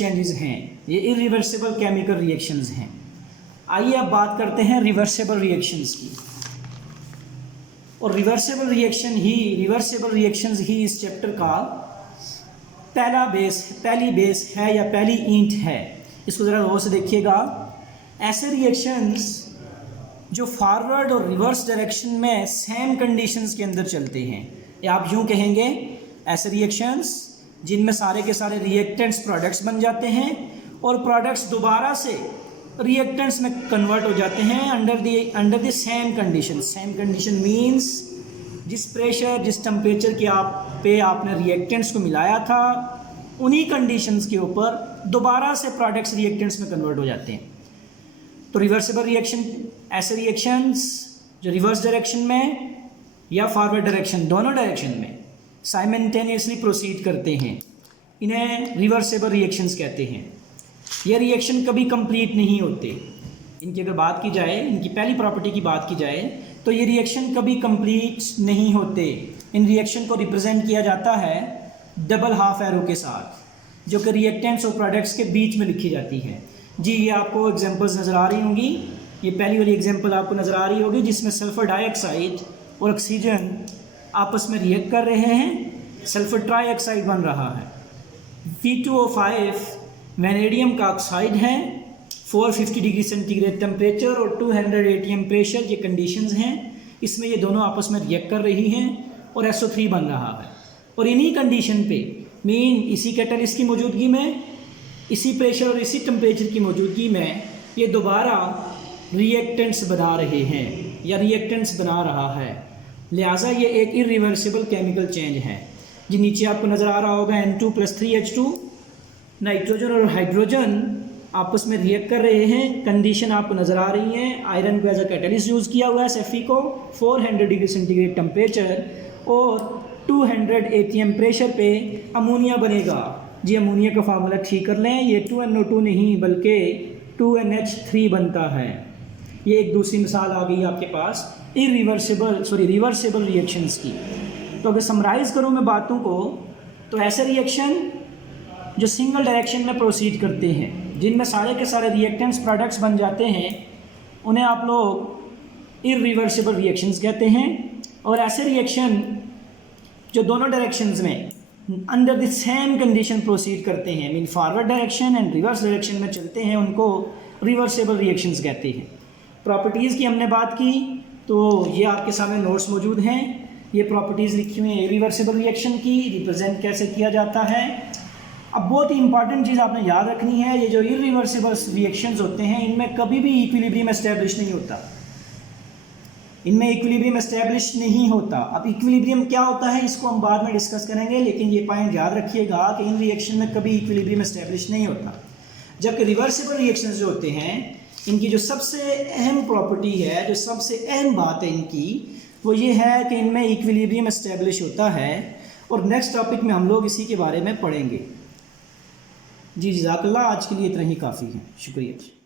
Changes हैं, ये irreversible chemical reactions हैं। आइए अब बात करते हैं रिवर्सिबल रिएक्शंस की। और रिवर्सिबल रिएक्शंस ही इस चैप्टर का पहली बेस है या पहली ईंट है। इसको ज़रा गौर से देखिएगा। ऐसे रिएक्शंस जो फॉरवर्ड और रिवर्स डायरेक्शन में सेम कंडीशंस के अंदर चलते हैं, या आप यूँ कहेंगे ऐसे रिएक्शंस जिनमें सारे के सारे रिएक्टेंट्स प्रोडक्ट्स बन जाते हैं और प्रोडक्ट्स दोबारा से रिएक्टेंट्स में कन्वर्ट हो जाते हैं under the same condition. Same condition means जिस प्रेशर जिस टेम्परेचर के आपने रिएक्टेंट्स को मिलाया था, उन्हीं कंडीशंस के ऊपर दोबारा से प्रोडक्ट्स रिएक्टेंट्स में कन्वर्ट हो जाते हैं। तो रिवर्सिबल रिएक्शन ऐसे रिएक्शंस जो रिवर्स डायरेक्शन में या फॉरवर्ड डायरेक्शन, दोनों डायरेक्शन में साइमल्टेनियसली प्रोसीड करते हैं, इन्हें रिवर्सिबल रिएक्शंस कहते हैं। ये रिएक्शन कभी कंप्लीट नहीं होते। इनकी अगर बात की जाए, इनकी पहली प्रॉपर्टी की बात की जाए, तो ये रिएक्शन कभी कंप्लीट नहीं होते। इन रिएक्शन को रिप्रेजेंट किया जाता है डबल हाफ एरो के साथ, जो कि रिएक्टेंट्स और प्रोडक्ट्स के बीच में लिखी जाती है। जी, ये आपको एग्जांपल्स नज़र आ रही होंगी। ये पहली वाली एग्जांपल आपको नज़र आ रही होगी जिसमें सल्फर डाइऑक्साइड और ऑक्सीजन आपस में रिएक्ट कर रहे हैं, सल्फर ट्राइऑक्साइड बन रहा है। V2O5 वैनेडियम का ऑक्साइड है, 450 डिग्री सेंटीग्रेड टेम्परेचर और 200 ATM प्रेशर, ये कंडीशंस हैं। इसमें ये दोनों आपस में रिएक्ट कर रही हैं और SO3 बन रहा है। और इन्हीं कंडीशन पे इसी कैटलिस्ट की मौजूदगी में, इसी प्रेशर और इसी टेम्परेचर की मौजूदगी में ये दोबारा रिएक्टेंट्स बना रहे हैं या रिएक्टेंट्स बना रहा है। लिहाजा ये एक इरिवर्सिबल केमिकल चेंज है। जी, नीचे आपको नज़र आ रहा होगा N2+3H2, नाइट्रोजन और हाइड्रोजन आपस में रिएक्ट कर रहे हैं। कंडीशन आपको नज़र आ रही है। आयरन को एज अ कैटलिस्ट यूज़ किया हुआ है, Fe को 400 डिग्री सेंटीग्रेड टेम्परेचर और 200 ATM प्रेशर पे अमोनिया बनेगा। जी, अमोनिया का फार्मूला ठीक कर लें, ये 2NO2 नहीं बल्कि 2NH3 बनता है। ये एक दूसरी मिसाल आ गई आपके पास रिवर्सिबल रिएक्शंस की। तो अगर समराइज़ करूँ मैं बातों को, तो ऐसे रिएक्शन जो सिंगल डायरेक्शन में प्रोसीड करते हैं, जिनमें सारे के सारे रिएक्टेंट्स प्रोडक्ट्स बन जाते हैं, उन्हें आप लोग इरिवर्सिबल रिएक्शंस कहते हैं। और ऐसे रिएक्शन जो दोनों डायरेक्शंस में under the same condition proceed करते हैं, mean forward direction and reverse direction में चलते हैं, उनको रिवर्सिबल रिएक्शंस कहते हैं। प्रॉपर्टीज़ की हमने बात की, तो ये आपके सामने नोट्स मौजूद हैं। ये प्रॉपर्टीज़ लिखी हुई हैं इरिवर्सिबल रिएक्शन की, रिप्रेजेंट कैसे किया जाता है। अब बहुत ही इंपॉर्टेंट चीज़ आपने याद रखनी है, ये जो इरिवर्सिबल रिएक्शंस होते हैं, इनमें कभी भी इक्विलिब्रियम एस्टेब्लिश नहीं होता। इनमें इक्विलिब्रियम एस्टेब्लिश नहीं होता। अब इक्विलिब्रियम क्या होता है इसको हम बाद में डिस्कस करेंगे, लेकिन ये पॉइंट याद रखिएगा कि इन रिएक्शन में कभी इक्विलिब्रियम एस्टेब्लिश नहीं होता। जबकि रिवर्सिबल रिएक्शंस जो होते हैं, इनकी जो सबसे अहम प्रॉपर्टी है, जो सबसे अहम बात है इनकी, वो ये है कि इनमें इक्विलिब्रियम एस्टेब्लिश होता है। और नेक्स्ट टॉपिक में हम लोग इसी के बारे में पढ़ेंगे। जी, जज़ाकल्लाह। आज के लिए इतना ही काफ़ी है। शुक्रिया।